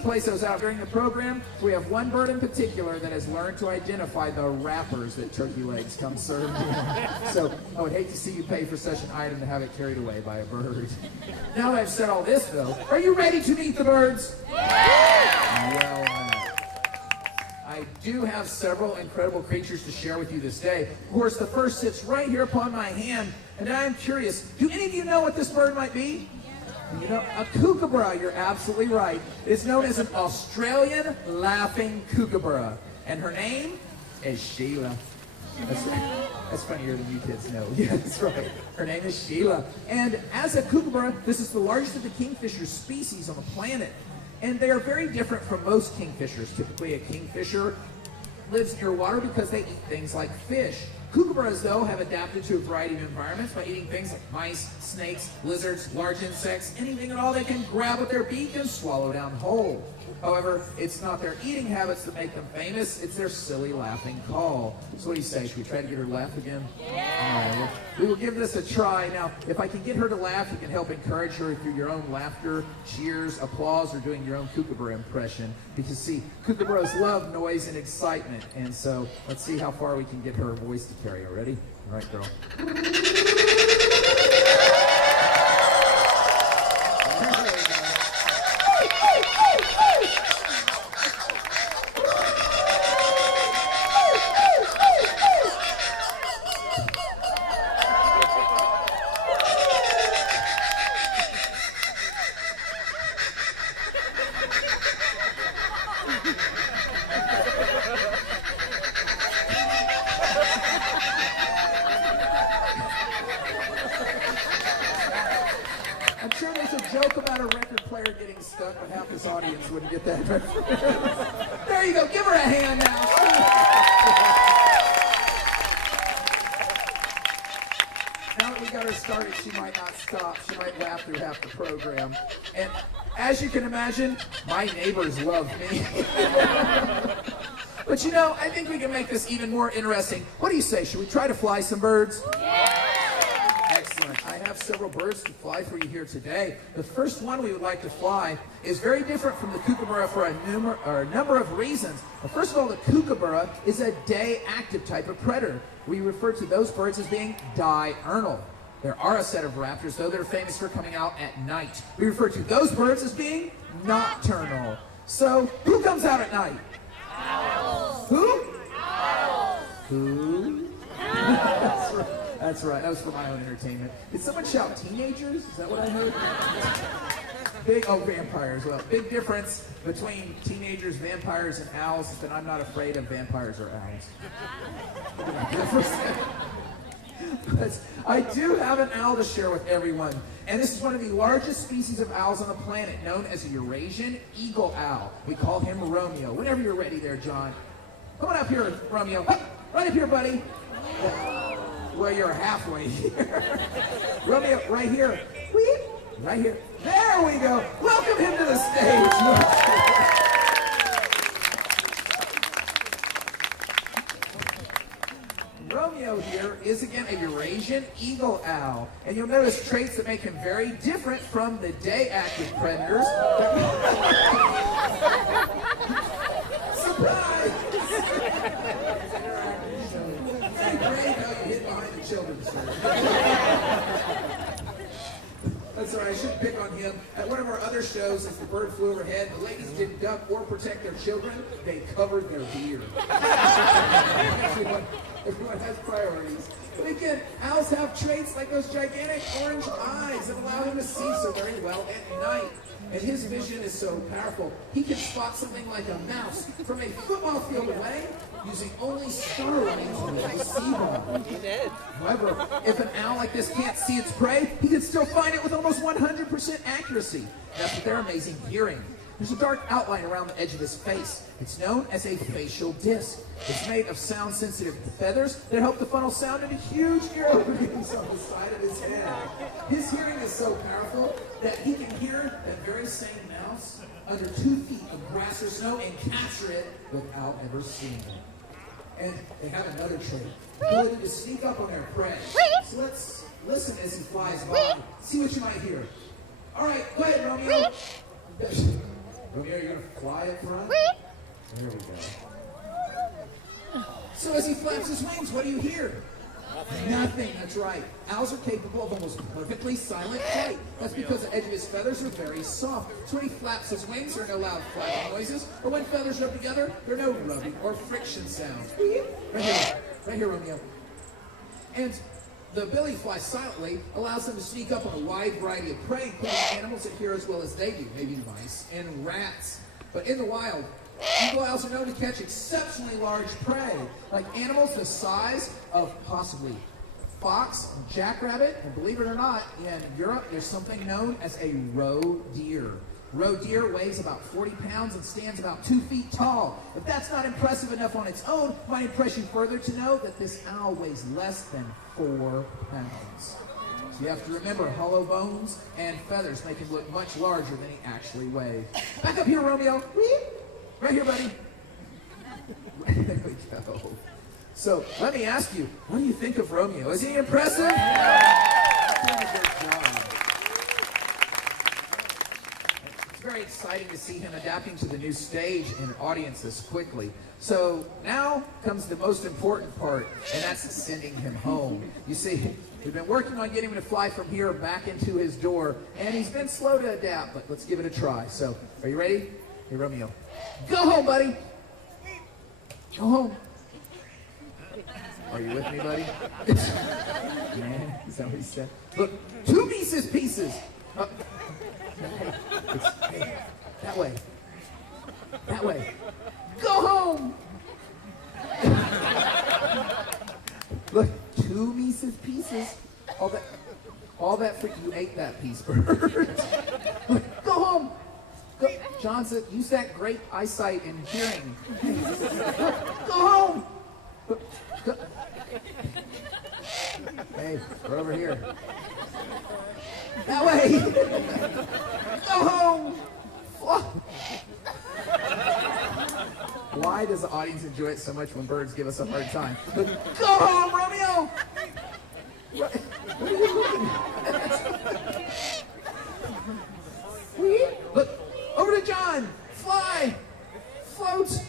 place those out during the program. We have one bird in particular that has learned to identify the wrappers that turkey legs come served in. So I would hate to see you pay for such an item to have it carried away by a bird. Now that I've said all this, though, are you ready to meet the birds? Yeah! Well, I do have several incredible creatures to share with you this day. Of course, the first sits right here upon my hand, and I'm curious, do any of you know what this bird might be? You know, a kookaburra, you're absolutely right. It's known as an Australian laughing kookaburra. And her name is Sheila. That's funnier than you kids know. Yeah, that's right. Her name is Sheila. And as a kookaburra, this is the largest of the kingfisher species on the planet. And they are very different from most kingfishers. Typically, a kingfisher lives near water because they eat things like fish. Kookaburras, though, have adapted to a variety of environments by eating things like mice, snakes, lizards, large insects, anything at all they can grab with their beak and swallow down whole. However, it's not their eating habits that make them famous, it's their silly laughing call. So what do you say, should we try to get her to laugh again? Yeah! All right, well, we will give this a try. Now, if I can get her to laugh, you can help encourage her through your own laughter, cheers, applause, or doing your own kookaburra impression. Because see, kookaburras love noise and excitement, and so let's see how far we can get her voice to carry. All ready? All right, girl. I'm sure there's a joke about a record player getting stuck, but half this audience wouldn't get that. There you go. Give her a hand now. Now that we got her started, she might not stop. She might laugh through half the program. And as you can imagine, my neighbors love me. But you know, I think we can make this even more interesting. What do you say? Should we try to fly some birds? Yeah! Excellent. I have several birds to fly for you here today. The first one we would like to fly is very different from the kookaburra for a number of reasons. First of all, the kookaburra is a day-active type of predator. We refer to those birds as being diurnal. There are a set of raptors, though, that are famous for coming out at night. We refer to those birds as being nocturnal. So, who comes out at night? Owls. Who? Owls. Who? That's right. That was for my own entertainment. Did someone shout teenagers? Is that what I heard? Vampires. Well, big difference between teenagers, vampires, and owls is that I'm not afraid of vampires or owls. But I do have an owl to share with everyone. And this is one of the largest species of owls on the planet, known as a Eurasian eagle owl. We call him Romeo. Whenever you're ready there, John. Come on up here, Romeo. Right up here, buddy. Well, you're halfway here. Romeo, right here. Right here. There we go. Welcome him to the stage. Romeo here is again a Eurasian eagle owl. And you'll notice traits that make him very different from the day-active predators. Surprise! Hey, great how you hid behind the children's room. That's all right, I shouldn't pick on him. At one of our other shows, if the bird flew overhead, the ladies didn't duck or protect their children, they covered their beard. Everyone has priorities. But again, owls have traits like those gigantic orange eyes that allow him to see so very well at night. And his vision is so powerful, he can spot something like a mouse from a football field away using only starlings to see them. However, if an owl like this can't see its prey, he can still find it with almost 100% accuracy. That's with their amazing hearing. There's a dark outline around the edge of his face. It's known as a facial disc. It's made of sound-sensitive feathers that help to funnel sound into huge ear openings on the side of his head. His hearing is so powerful that he can hear that very same mouse under 2 feet of grass or snow and capture it without ever seeing it. And they have another trait. The ability to sneak up on their prey. So let's listen as he flies by. See what you might hear. All right, go ahead, Romeo. Romeo, you're going to fly up front? There we go. So as he flaps his wings, what do you hear? Nothing, that's right. Owls are capable of almost perfectly silent flight. That's because the edge of his feathers are very soft. So when he flaps his wings, there are no loud flapping noises. Or when feathers rub together, there are no rubbing or friction sounds. Right here, Romeo. And the ability to fly silently allows them to sneak up on a wide variety of prey, including animals that hear as well as they do, maybe mice and rats. But in the wild, eagle owls are known to catch exceptionally large prey, like animals the size of possibly fox and jackrabbit. And believe it or not, in Europe, there's something known as a roe deer. Roe deer weighs about 40 pounds and stands about 2 feet tall. If that's not impressive enough on its own, it might impress you further to know that this owl weighs less than 4 pounds. So you have to remember, hollow bones and feathers make him look much larger than he actually weighs. Back up here, Romeo. Right here, buddy. There we go. So let me ask you, what do you think of Romeo? Is he impressive? Good job. It's very exciting to see him adapting to the new stage and audiences quickly. So now comes the most important part, and that's sending him home. You see, we've been working on getting him to fly from here back into his door, and he's been slow to adapt, but let's give it a try. So, are you ready? Hey, Romeo. Go home, buddy. Go home. Are you with me, buddy? Yeah, is that what he said? Look, 2 pieces. Hey, that way. That way. Go home. Look, 2 pieces. All that for you ate that piece, bird. Look, go home. Go, Johnson, use that great eyesight and hearing. Go home. Go. Hey, we're over here. That way. Go home. Why does the audience enjoy it so much when birds give us a hard time? Go home, Romeo. What are you looking at? Look, over to John. Fly. Float.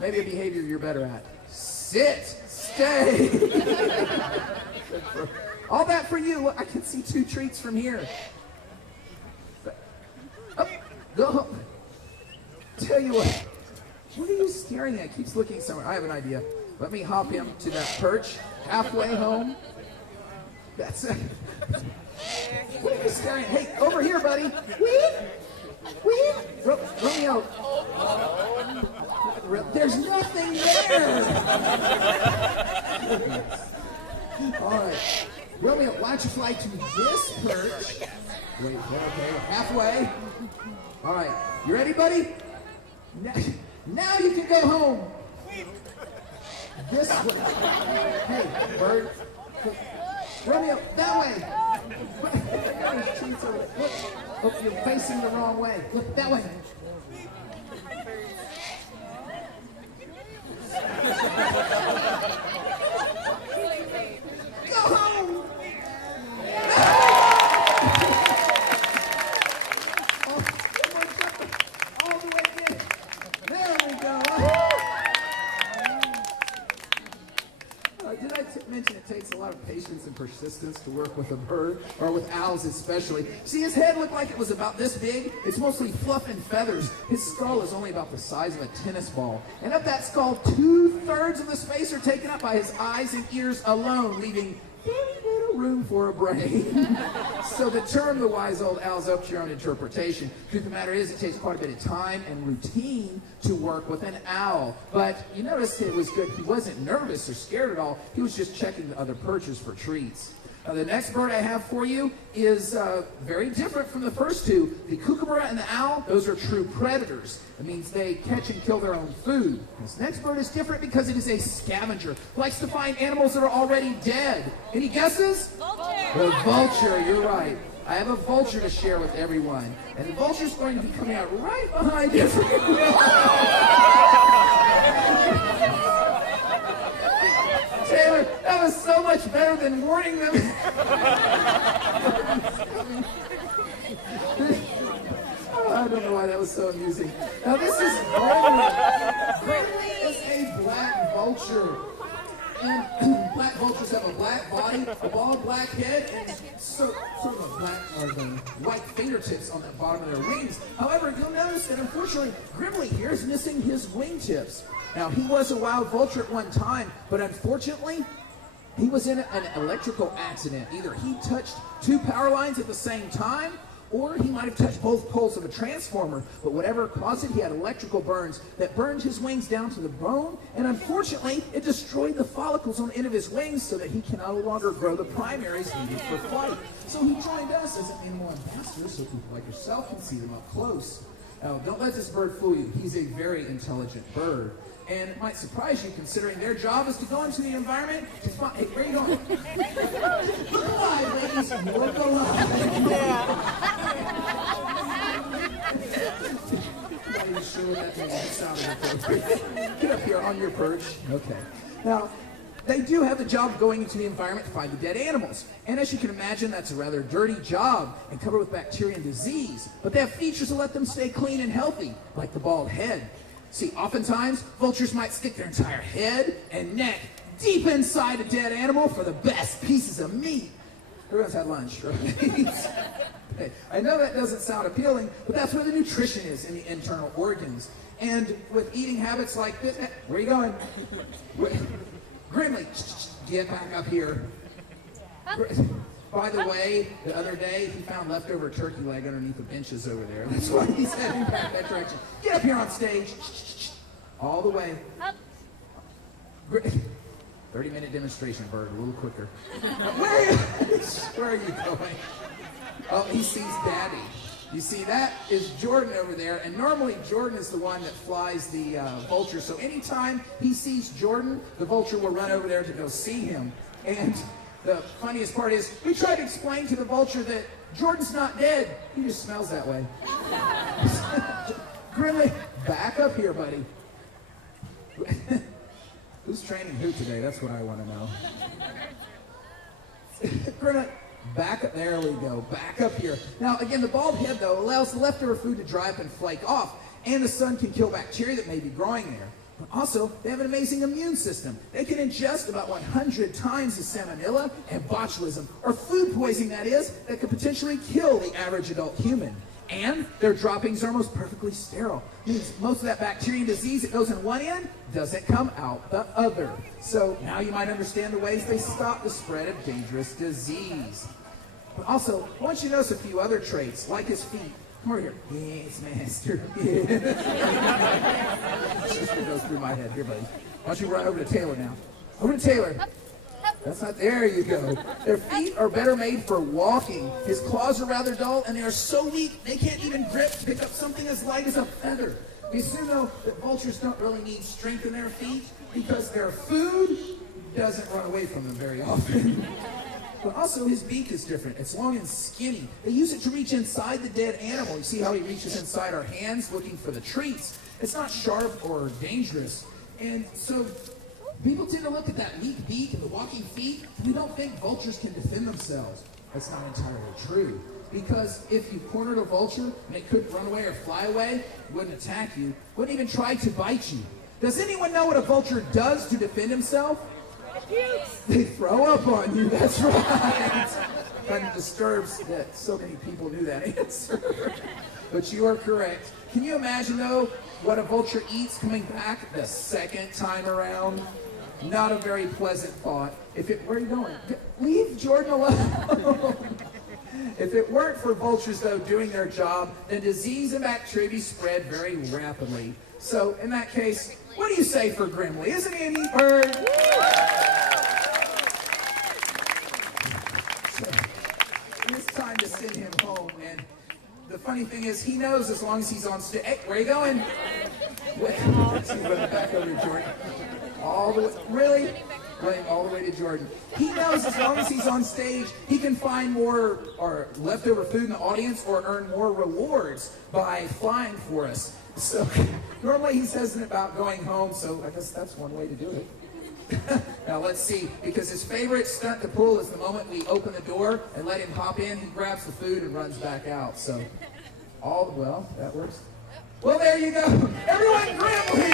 Maybe a behavior you're better at. Sit. Stay. All that for you. Look, I can see 2 treats from here. Up, go home. Tell you what are you staring at? Keeps looking somewhere. I have an idea. Let me hop him to that perch halfway home. That's it. What are you staring at? Hey, over here, buddy. Romeo. There's nothing there. All right. Romeo, why don't you fly to this perch? Wait, okay, halfway. All right, you ready, buddy? Now you can go home. This way. Hey, bird. Romeo, that way. Look, you're facing the wrong way. Look, that way. Go home. All the way in. There we go. Did I mention it takes a lot of patience and persistence to work with a bird, or with owls especially? See, his head looked like it was about this big. It's mostly fluff and feathers. His skull is only about the size of a tennis ball. And of that skull, 2/3 of the space are taken up by his eyes and ears alone, leaving very little room for a brain. So the term the wise old owl is up to your own interpretation. Truth of the matter is, it takes quite a bit of time and routine to work with an owl. But you notice it was good. He wasn't nervous or scared at all. He was just checking the other perches for treats. Now, the next bird I have for you is very different from the first 2. The kookaburra and the owl, those are true predators. It means they catch and kill their own food. This next bird is different because it is a scavenger. Likes to find animals that are already dead. Any guesses? Vulture. The vulture, you're right. I have a vulture to share with everyone. And the vulture's going to be coming out right behind you. Taylor, that was so much better than warning them. Oh, I don't know why that was so amusing. Now this is Grimly. Grimly is a black vulture. And black vultures have a black body, a bald black head, and sort of a black or white fingertips on the bottom of their wings. However, you'll notice that unfortunately, Grimly here is missing his wingtips. Now, he was a wild vulture at one time, but unfortunately, he was in an electrical accident. Either he touched two power lines at the same time, or he might have touched both poles of a transformer, but whatever caused it, he had electrical burns that burned his wings down to the bone, and unfortunately, it destroyed the follicles on the end of his wings so that he can no longer grow the primaries needed for flight. So he joined us as an animal ambassador so people like yourself can see them up close. Now, don't let this bird fool you. He's a very intelligent bird. And it might surprise you, considering their job is to go into the environment to find... Hey, where are you going? Look alive, ladies. Look alive. Are you sure that sounded appropriate? Get up here on your perch. Okay. Now, they do have the job of going into the environment to find the dead animals. And as you can imagine, that's a rather dirty job and covered with bacteria and disease. But they have features that let them stay clean and healthy, like the bald head. See, oftentimes, vultures might stick their entire head and neck deep inside a dead animal for the best pieces of meat. Everyone's had lunch, right? Hey, I know that doesn't sound appealing, but that's where the nutrition is in the internal organs. And with eating habits like this, where are you going? Grimly, get back up here. By the way, the other day, he found leftover turkey leg underneath the benches over there. That's why he's heading back that direction. Get up here on stage. All the way. 30-minute demonstration, bird. A little quicker. Where are you going? Oh, he sees Daddy. You see, that is Jordan over there, and normally Jordan is the one that flies the vulture. So anytime he sees Jordan, the vulture will run over there to go see him. And the funniest part is, we try to explain to the vulture that Jordan's not dead. He just smells that way. Grimly, back up here, buddy. Who's training who today? That's what I want to know. Grimly, back up. There we go. Back up here. Now, again, the bald head, though, allows the leftover food to dry up and flake off, and the sun can kill bacteria that may be growing there. Also, they have an amazing immune system. They can ingest about 100 times the salmonella and botulism, or food poisoning, that is, that could potentially kill the average adult human. And their droppings are almost perfectly sterile. Means most of that bacteria and disease that goes in one end doesn't come out the other. So now you might understand the ways they stop the spread of dangerous disease. But also, I want you to notice a few other traits, like his feet. Come over here. Yes, master. Yes. Just goes through my head. Here, buddy. Why don't you run over to Taylor now? Over to Taylor. That's not, there you go. Their feet are better made for walking. His claws are rather dull, and they are so weak, they can't even pick up something as light as a feather. We soon know that vultures don't really need strength in their feet because their food doesn't run away from them very often. But also, his beak is different. It's long and skinny. They use it to reach inside the dead animal. You see how he reaches inside our hands looking for the treats. It's not sharp or dangerous. And so people tend to look at that weak beak and the walking feet, and we don't think vultures can defend themselves. That's not entirely true. Because if you cornered a vulture and it couldn't run away or fly away, it wouldn't attack you, wouldn't even try to bite you. Does anyone know what a vulture does to defend himself? They throw up on you, that's right. Kind of disturbs that so many people knew that answer. But you are correct. Can you imagine, though, what a vulture eats coming back the second time around? Not a very pleasant thought. Where are you going? Leave Jordan alone. If it weren't for vultures, though, doing their job, then disease and bacteria would be spread very rapidly. So, in that case, what do you say for Grimly? Isn't he a neat bird? So, it's time to send him home, and the funny thing is, he knows as long as he's on stage. Hey, where are you going? Let's run back over to Jordan. All the way, really? Running all the way to Jordan. He knows as long as he's on stage, he can find more or leftover food in the audience or earn more rewards by flying for us. So normally he's hesitant about going home, so I guess that's one way to do it. Now let's see, because his favorite stunt to pull is the moment we open the door and let him hop in, he grabs the food and runs back out. So Well, that works. Well, there you go. Everyone, Grambling.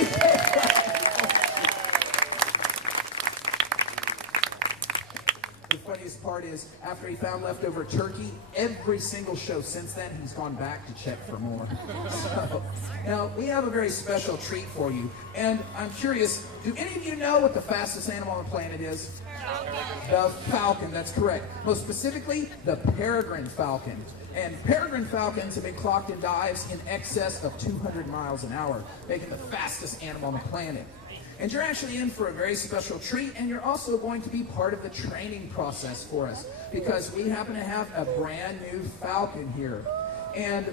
The funniest part is, after he found leftover turkey, every single show since then, he's gone back to check for more. So, now, we have a very special treat for you. And I'm curious, do any of you know what the fastest animal on the planet is? The falcon, that's correct. Most specifically, the peregrine falcon. And peregrine falcons have been clocked in dives in excess of 200 miles an hour, making the fastest animal on the planet. And you're actually in for a very special treat, and you're also going to be part of the training process for us, because we happen to have a brand new falcon here. And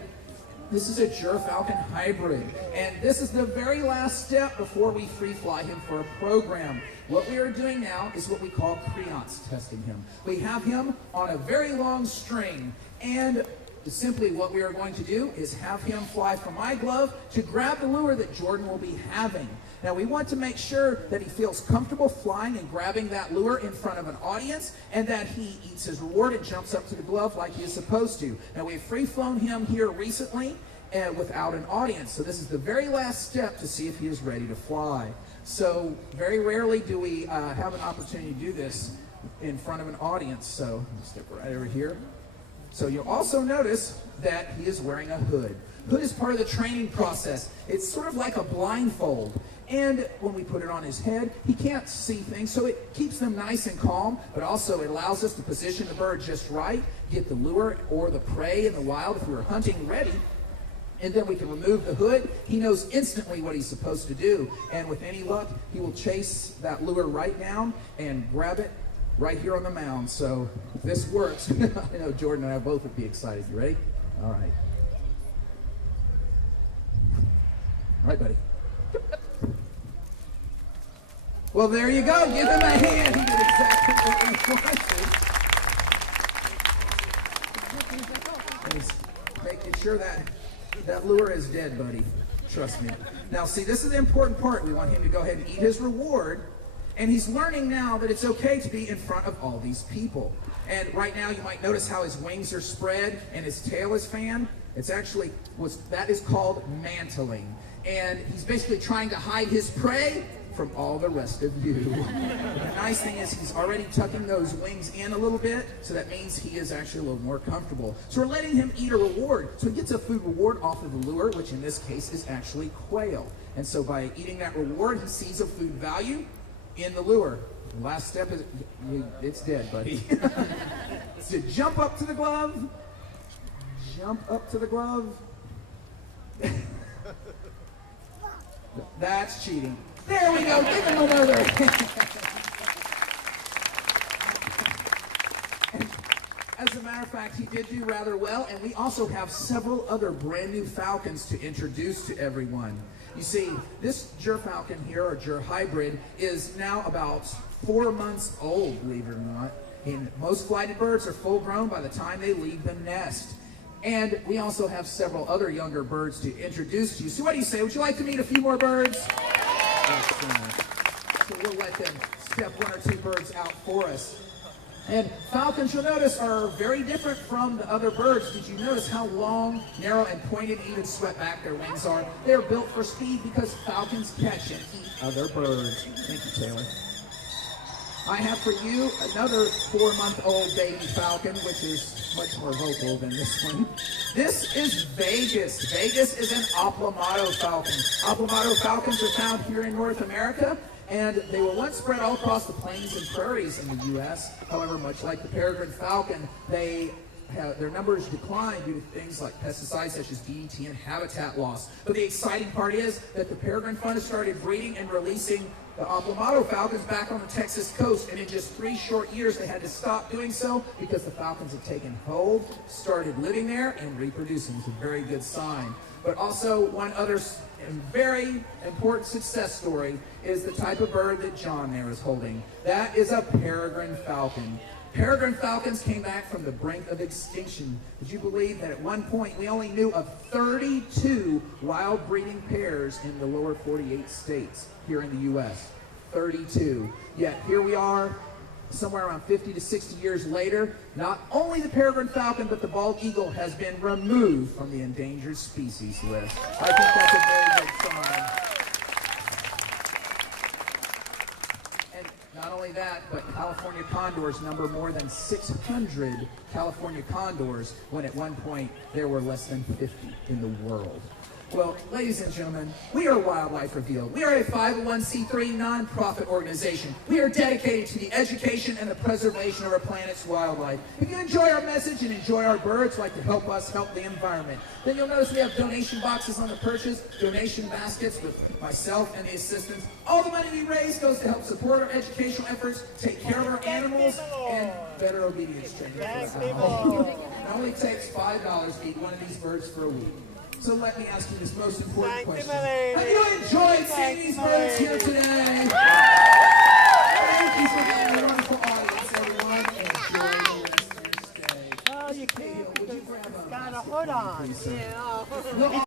this is a Falcon hybrid, and this is the very last step before we free fly him for a program. What we are doing now is what we call creance testing him. We have him on a very long string, and simply what we are going to do is have him fly from my glove to grab the lure that Jordan will be having. Now, we want to make sure that he feels comfortable flying and grabbing that lure in front of an audience, and that he eats his reward and jumps up to the glove like he is supposed to. Now, we've free-flown him here recently without an audience, so this is the very last step to see if he is ready to fly. So very rarely do we have an opportunity to do this in front of an audience, so let me step right over here. So you'll also notice that he is wearing a hood. Hood is part of the training process. It's sort of like a blindfold. And when we put it on his head, he can't see things, so it keeps them nice and calm, but also it allows us to position the bird just right, get the lure or the prey in the wild if we were hunting ready, and then we can remove the hood. He knows instantly what he's supposed to do, and with any luck, he will chase that lure right down and grab it right here on the mound. So if this works, I know Jordan and I both would be excited. You ready? All right. All right, buddy. Well, there you go. Give him a hand. He did exactly what we wanted. He's making sure that lure is dead, buddy. Trust me. Now, see, this is the important part. We want him to go ahead and eat his reward. And he's learning now that it's okay to be in front of all these people. And right now, you might notice how his wings are spread and his tail is fanned. It's actually, that is called mantling. And he's basically trying to hide his prey from all the rest of you. The nice thing is he's already tucking those wings in a little bit, so that means he is actually a little more comfortable. So we're letting him eat a reward. So he gets a food reward off of the lure, which in this case is actually quail. And so by eating that reward, he sees a food value in the lure. The last step is, it's dead, buddy. So jump up to the glove. Jump up to the glove. That's cheating. There we go. Give him another. As a matter of fact, he did do rather well, and we also have several other brand new falcons to introduce to everyone. You see, this Falcon here, or hybrid, is now about 4 months old, believe it or not. And most flighted birds are full grown by the time they leave the nest. And we also have several other younger birds to introduce to you. So what do you say? Would you like to meet a few more birds? So we'll let them step 1 or 2 birds out for us. And falcons, you'll notice, are very different from the other birds. Did you notice how long, narrow, and pointed, even swept back their wings are? They're built for speed because falcons catch and eat other birds. Thank you, Taylor. I have for you another 4-month-old baby falcon, which is much more vocal than this one. This is Vegas. Vegas is an Aplomado falcon. Aplomado falcons are found here in North America, and they were once spread all across the plains and prairies in the U.S. However, much like the peregrine falcon, their numbers decline due to things like pesticides such as DDT and habitat loss. But the exciting part is that the peregrine fund has started breeding and releasing the Aplomado falcons back on the Texas coast, and in just 3 short years they had to stop doing so because the falcons had taken hold, started living there, and reproducing. It's a very good sign. But also, one other very important success story is the type of bird that John there is holding. That is a peregrine falcon. Peregrine falcons came back from the brink of extinction. Did you believe that at one point we only knew of 32 wild breeding pairs in the lower 48 states here in the U.S.? 32. Yet here we are somewhere around 50 to 60 years later, not only the peregrine falcon, but the bald eagle has been removed from the endangered species list. I think that's a very good sign. And not only that, but California condors number more than 600 California condors, when at one point there were less than 50 in the world. Well, ladies and gentlemen, we are Wildlife Revealed. We are a 501c3 nonprofit organization. We are dedicated to the education and the preservation of our planet's wildlife. If you enjoy our message and enjoy our birds, like to help us help the environment, then you'll notice we have donation boxes on the purchase, donation baskets with myself and the assistants. All the money we raise goes to help support our educational efforts, take care of our animals, and better obedience training for us. It only takes $5 to eat one of these birds for a week. So let me ask you this most important question. Have you enjoyed seeing these birds here today? Thank you for having a wonderful audience, everyone. Enjoy the rest of your stay. Oh, you can't. Would you grab Got a hood on. No,